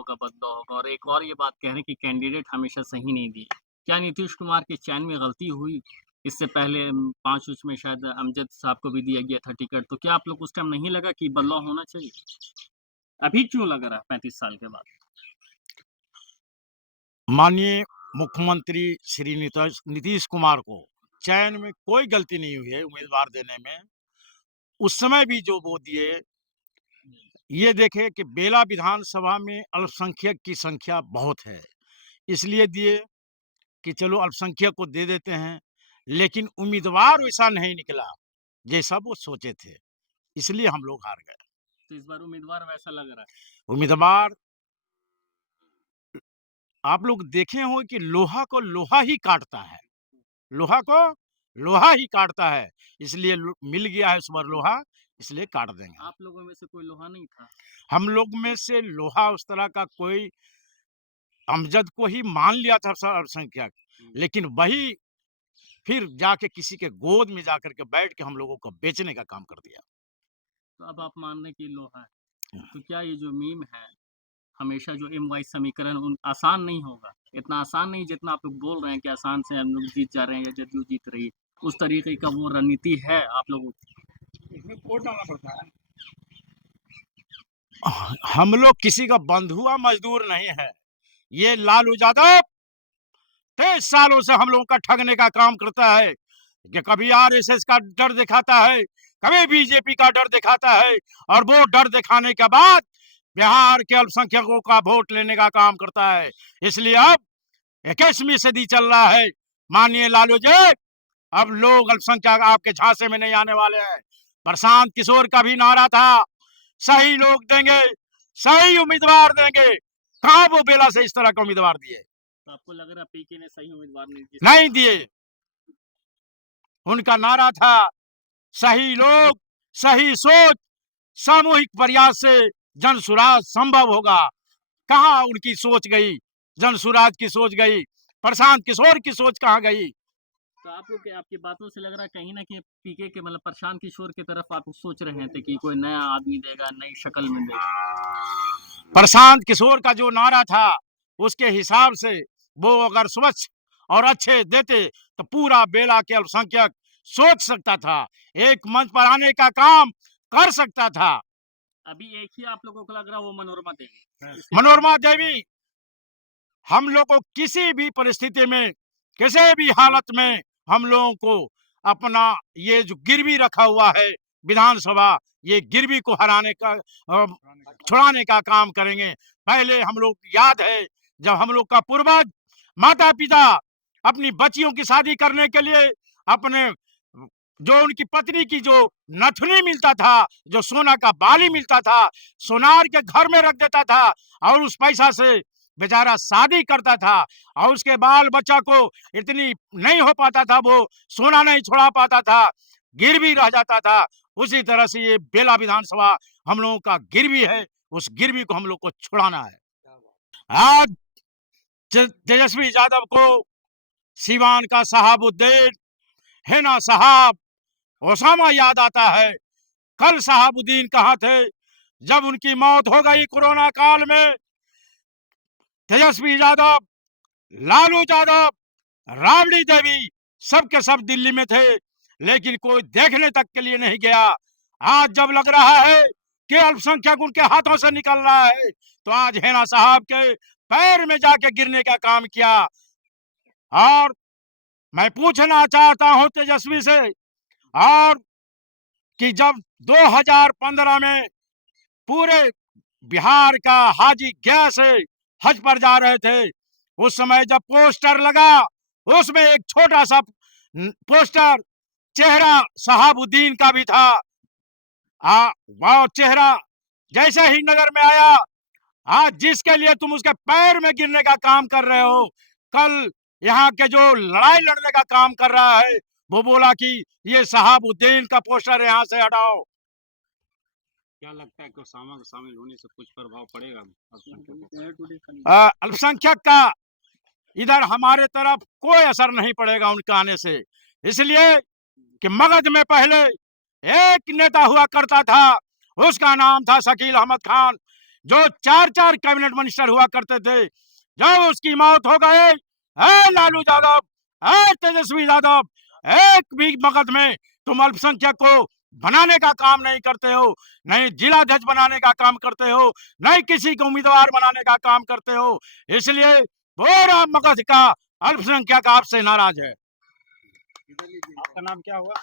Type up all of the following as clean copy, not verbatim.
होगा, बदलाव होगा और एक और ये बात कह रहे हैं कि कैंडिडेट हमेशा सही नहीं दिए। क्या नीतीश कुमार के चयन में गलती हुई? इससे पहले 5 उसमें शायद अमजद साहब को भी दिया गया था टिकट, तो क्या आप लोग को उस टाइम नहीं लगा कि बदलाव होना चाहिए? अभी क्यों लग रहा है 35 साल के बाद? माननीय मुख्यमंत्री श्री नीतीश नीतीश कुमार को चयन में कोई गलती नहीं हुई है उम्मीदवार देने में। उस समय भी जो वो दिए, ये देखे कि बेला विधानसभा में अल्पसंख्यक की संख्या बहुत है, इसलिए दिए कि चलो अल्पसंख्यक को दे देते हैं, लेकिन उम्मीदवार वैसा नहीं निकला जैसा वो सोचे थे, इसलिए हम लोग हार गए। तो इस बार उम्मीदवार वैसा लग रहा है। उम्मीदवार आप लोग देखे हों कि लोहा को लोहा ही काटता है, लोहा को लोहा ही काटता है, इसलिए मिल गया है इस बार लोहा, इसलिए काट देंगे। आप लोगों में से कोई लोहा नहीं था? हम लोग में से लोहा उस तरह का कोई अमजद को ही मान लिया था अल्पसंख्यक, लेकिन वही फिर जाके किसी के गोद में जाकर के बैठ के हम लोगों को बेचने का काम कर दिया। तो अब आप मान रहे हैं कि लोहा है। तो क्या ये जो मीम है, हमेशा जो एम वाई समीकरण आसान नहीं होगा, इतना आसान नहीं जितना आप लोग बोल रहे हैं कि आसान से हम लोग जीत जा रहे हैं या जदयू जीत रही है, उस तरीके का वो रणनीति है आप लोगों की? इसमें वोट डालना पड़ता है। हम लोग किसी का बंधुआ मजदूर नहीं है। ये लालू यादव 23 सालों से हम लोगों का ठगने का काम करता है कि कभी आरएसएस का डर दिखाता है, कभी बीजेपी का डर दिखाता है, और वो डर दिखाने के बाद बिहार के अल्पसंख्यकों का वोट लेने का काम करता है। इसलिए अब 21वीं सदी चल रहा है, माननीय लालू जी, अब लोग अल्पसंख्यक आपके झांसे में नहीं आने वाले हैं। प्रशांत किशोर का भी नारा था, सही लोग देंगे, सही उम्मीदवार देंगे। कहाँ वो बेला से इस तरह का उम्मीदवार दिए? तो आपको लग रहा है पीके ने सही उम्मीदवार नहीं दिए। उनका नारा था सही लोग, सही सोच, सामूहिक प्रयास से जन सुराज संभव होगा। कहाँ उनकी सोच गई, जन सुराज की सोच गई, प्रशांत किशोर की सोच कहाँ गई? तो आपको क्या, आपकी बातों से लग रहा है कहीं ना कहीं पीके के मतलब प्रशांत किशोर की तरफ आप सोच रहे थे कि कोई नया आदमी देगा, नई शक्ल में देगा? प्रशांत किशोर का जो नारा था उसके हिसाब से वो अगर स्वच्छ और अच्छे देते तो पूरा बेला के अल्पसंख्यक सोच सकता था, एक मंच पर आने का काम कर सकता था। अभी एक ही आप लोगों को लग रहा है वो मनोरमा देवी। मनोरमा देवी हम लोग को किसी भी परिस्थिति में, किसी भी हालत में हम लोगों को अपना ये जो गिरवी रखा हुआ है विधानसभा, ये गिरवी को हराने का छुड़ाने का काम करेंगे। पहले हम लोग याद है जब हम लोग का पूर्वज माता पिता अपनी बच्चियों की शादी करने के लिए अपने जो उनकी पत्नी की जो नथनी मिलता था, जो सोना का बाली मिलता था, सोनार के घर में रख देता था और उस पैसा से बेचारा शादी करता था और उसके बाल बच्चा को इतनी नहीं हो पाता था, वो सोना नहीं छोड़ा पाता था, गिरवी रह जाता था। उसी तरह से ये बेला विधानसभा हम लोगों का गिरवी है, उस गिरवी को हम लोग को छुड़ाना है। आज तेजस्वी यादव को सिवान का शहाबुद्दीन, हिना साहब, ओसामा याद आता है। कल शहाबुद्दीन कहाँ थे जब उनकी मौत हो गई कोरोना काल में? तेजस्वी यादव, लालू यादव, राबड़ी देवी सबके सब दिल्ली में थे, लेकिन कोई देखने तक के लिए नहीं गया। आज जब लग रहा है कि अल्पसंख्यक उनके हाथों से निकल रहा है, तो आज हेना साहब के पैर में जाके गिरने का काम किया। और मैं पूछना चाहता हूं तेजस्वी से, और कि जब 2015 में पूरे बिहार का हाजी गया से हज पर जा रहे थे, उस समय जब पोस्टर लगा, उसमें एक छोटा सा पोस्टर चेहरा शहाबुद्दीन का भी था। वह चेहरा जैसे ही नजर में आया, आज जिसके लिए तुम उसके पैर में गिरने का काम कर रहे हो, कल यहाँ के जो लड़ाई लड़ने का काम कर रहा है, वो बोला कि ये शहाबुद्दीन का पोस्टर यहाँ से हटाओ। क्या लगता है कि ओसामा को शामिल होने से कुछ प्रभाव पड़ेगा अल्पसंख्यक का? इधर हमारे तरफ कोई असर नहीं पड़ेगा उनके आने से, इसलिए कि मगध में पहले एक नेता हुआ करता था, उसका नाम था शकील अहमद खान, जो 4-4 कैबिनेट मिनिस्टर हुआ करते थे। जब उसकी मौत हो गई, ए लालू यादव, ए तेजस्वी यादव, एक भी मगध में तुम अल्पसंख्यक को बनाने का काम नहीं करते हो, नहीं जिलाध्यक्ष बनाने का काम करते हो, नहीं किसी को उम्मीदवार बनाने का काम करते हो। इसलिए पूरा मगध का अल्पसंख्यक आपसे नाराज है। आपका नाम क्या हुआ?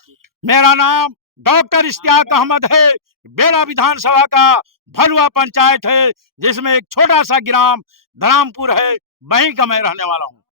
मेरा नाम डॉक्टर इश्तियाक अहमद है। बेला विधानसभा का भलुआ पंचायत है, जिसमें एक छोटा सा ग्राम धरामपुर है, वहीं का मैं रहने वाला हूँ।